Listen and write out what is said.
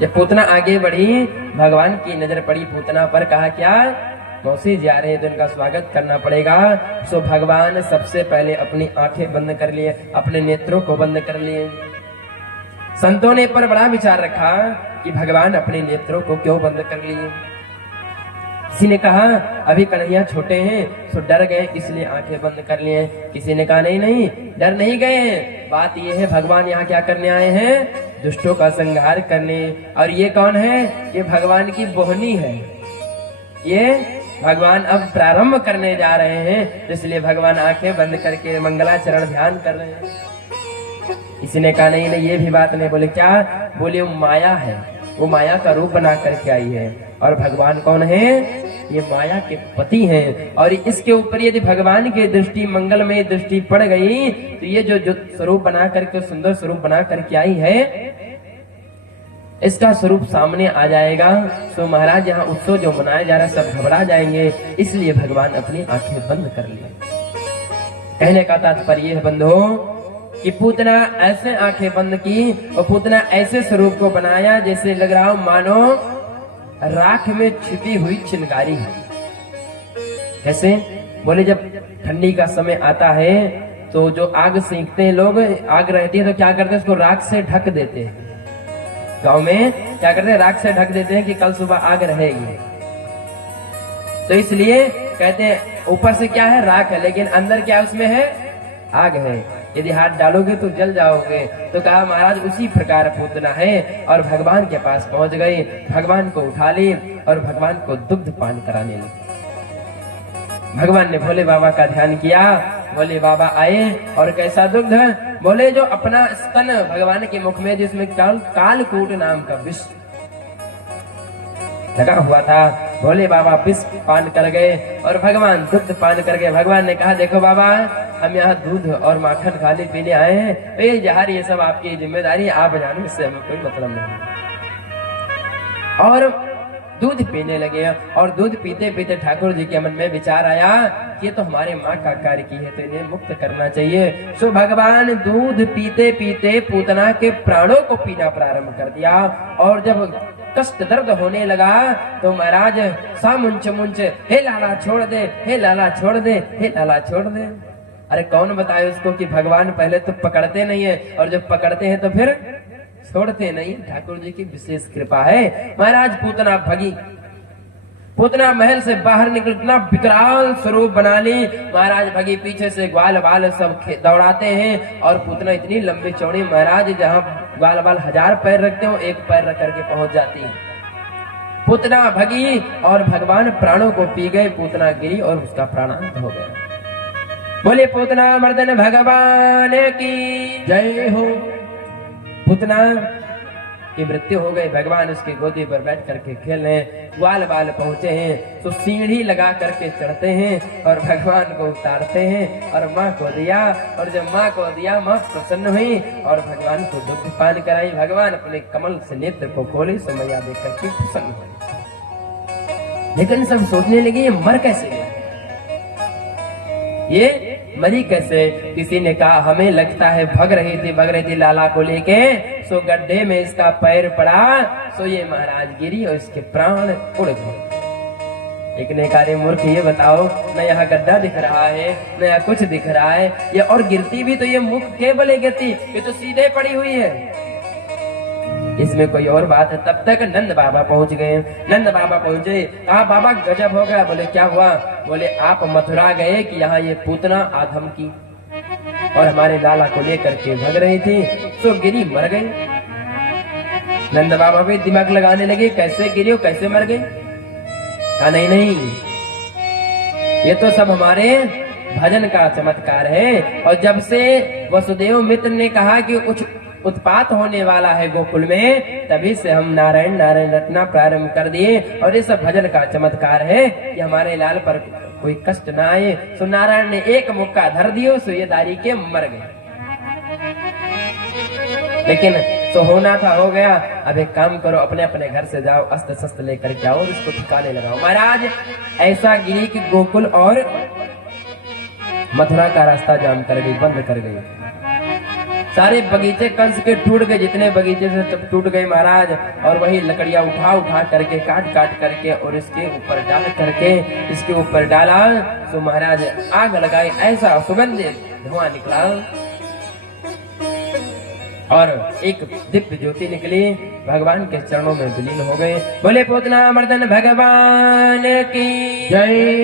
जब पूतना आगे बढ़ी, भगवान की नजर पड़ी पूतना पर, कहा क्या मौसी जी आ रहे हैं तो इनका स्वागत करना पड़ेगा। सो भगवान सबसे पहले अपनी आंखें बंद कर लिए, अपने नेत्रों को बंद कर लिए। संतों ने पर बड़ा विचार रखा कि भगवान अपने नेत्रों को क्यों बंद कर लिए। किसी ने कहा अभी कन्हैया छोटे हैं तो डर गए इसलिए आंखें बंद कर लिए। किसी ने कहा नहीं नहीं, डर नहीं गए, बात यह है भगवान यहाँ क्या करने आए हैं, दुष्टों का संहार करने। और ये कौन है, ये भगवान की बोहनी है, ये भगवान अब प्रारंभ करने जा रहे हैं, इसलिए भगवान आंखें बंद करके मंगलाचरण ध्यान कर रहे हैं। किसी ने कहा नहीं नहीं, ये भी बात नहीं। बोले क्या, बोले वो माया है, वो माया का रूप बना करके आई है। और भगवान कौन है, ये माया के पति हैं। और इसके ऊपर यदि भगवान की दृष्टि, मंगलमय दृष्टि पड़ गई तो ये जो स्वरूप बना करके, सुंदर स्वरूप बना करके आई है, इसका स्वरूप सामने आ जाएगा। तो महाराज यहाँ उत्सव जो मनाया जा रहा है सब घबरा जाएंगे, इसलिए भगवान अपनी आंखें बंद कर लिए। कहने का तात्पर्य बंधो कि पूतना ऐसे आंखें बंद की और पूतना ऐसे स्वरूप को बनाया जैसे लग रहा हो मानो राख में छिपी हुई चिंगारी है। कैसे, बोले जब ठंडी का समय आता है तो जो आग सेंकते हैं लोग, आग रहती है तो क्या करते हैं, उसको राख से ढक देते हैं। गांव में क्या करते हैं, राख से ढक देते हैं कि कल सुबह आग रहेगी। तो इसलिए कहते हैं ऊपर से क्या है, राख है, लेकिन अंदर क्या उसमें है, आग है, यदि हाथ डालोगे तो जल जाओगे। तो कहा महाराज उसी प्रकार पूतना है। और भगवान के पास पहुंच गए, भगवान को उठा ली और भगवान को दुग्ध पान कराने लगे। भगवान ने भोले बाबा का ध्यान किया, भोले बाबा आए और कैसा दुग्ध, बोले जो अपना स्तन भगवान के मुख में जिसमें कालकूट नाम का विष लगा हुआ था, भोले बाबा विष पान कर गए और भगवान दुग्ध पान कर गए। भगवान ने कहा देखो बाबा, हम यहाँ दूध और माखन खाने पीने आए हैं, तो ये जहर ये सब आपकी जिम्मेदारी, आप जानो, इससे हमें कोई मतलब नहीं। और दूध पीने लगे और दूध पीते पीते ठाकुर जी के मन में विचार आया ये तो हमारे माँ का कार्य की है, तो इन्हें मुक्त करना चाहिए। सो भगवान दूध पीते पीते पूतना के प्राणों को पीना प्रारंभ कर दिया। और जब कष्ट दर्द होने लगा तो महाराज सा मुंच मुंच, हे लाला छोड़ दे, हे लाला छोड़ दे, हे लाला छोड़ दे। अरे कौन बताए उसको कि भगवान पहले तो पकड़ते नहीं है और जब पकड़ते हैं तो फिर छोड़ते नहीं। ठाकुर जी की विशेष कृपा है। महाराज पूतना भगी, पूतना महल से बाहर निकल इतना विकराल स्वरूप बना ली। महाराज भगी, पीछे से ग्वाल बाल सब दौड़ाते हैं और पूतना इतनी लंबी चौड़ी, महाराज जहाँ ग्वाल बाल 1000 पैर रखते हो, एक पैर रख करके पहुंच जाती है। पूतना भगी और भगवान प्राणों को पी गए। पूतना गिरी और उसका प्राणांत हो गया। बोले पूतना मर्दन भगवान की जय हो। पूतना की मृत्यु हो गई। भगवान उसकी गोदी पर बैठ करके खेल रहे हैं। ग्वाल बाल पहुंचे हैं तो सीढ़ी लगा करके चढ़ते हैं और भगवान को उतारते हैं और माँ को दिया। और जब माँ को दिया, माँ प्रसन्न हुई और भगवान को दुग्ध पान कराई। भगवान अपने कमल से नेत्र को खोले, समया देख करके प्रसन्न हुए। लेकिन सब सोचने लगे ये मर कैसे गया, ये मरी कैसे। किसी ने कहा हमें लगता है भग रही थी लाला को लेके, सो गड्ढे में इसका पैर पड़ा, सो ये महाराज गिरी और इसके प्राण उड़ गए। एक ने कहा मूर्ख ये बताओ, न यहाँ गड्ढा दिख रहा है न यहाँ कुछ दिख रहा है, ये और गिरती भी तो ये मुख के बले गिरती, ये तो सीधे पड़ी हुई है, इसमें कोई और बात है। तब तक नंद बाबा पहुंच गए। नंद बाबा पहुंचे, कहा बाबा गजब हो गया। बोले क्या हुआ। बोले आप मथुरा गए कि यहाँ ये पूतना आधम की और हमारे लाला को लेकर के भग रही थी, तो गिरी मर गई। नंद बाबा भी दिमाग लगाने लगे कैसे गिरी हो, कैसे मर गई। कहा नहीं नहीं, ये तो सब हमारे भजन का चमत्कार है। और जब से वसुदेव मित्र ने कहा कि कुछ उत्पात होने वाला है गोकुल में, तभी से हम नारायण नारायण रटना प्रारंभ कर दिए। और ये सब भजन का चमत्कार है कि हमारे लाल पर कोई कष्ट ना आए। सो नारायण ने एक मुक्का धर दियो, सो ये दारी के मर गए। लेकिन तो होना था हो गया। अब एक काम करो, अपने अपने घर से जाओ, अस्त्र शस्त्र लेकर के आओ और इसको ठिकाने लगाओ। महाराज ऐसा गिरी कि गोकुल और मथुरा का रास्ता जाम कर गई, बंद कर गई। सारे बगीचे कंस के टूट गए, जितने बगीचे से सब टूट गए महाराज। और वही लकड़ियां उठा उठा करके काट काट करके और इसके ऊपर डाल करके इसके ऊपर डाला तो महाराज आग लगाई, ऐसा सुगंधित धुआं निकला और एक दिव्य ज्योति निकली, भगवान के चरणों में विलीन हो गए। बोले पूतना मर्दन भगवान की जय।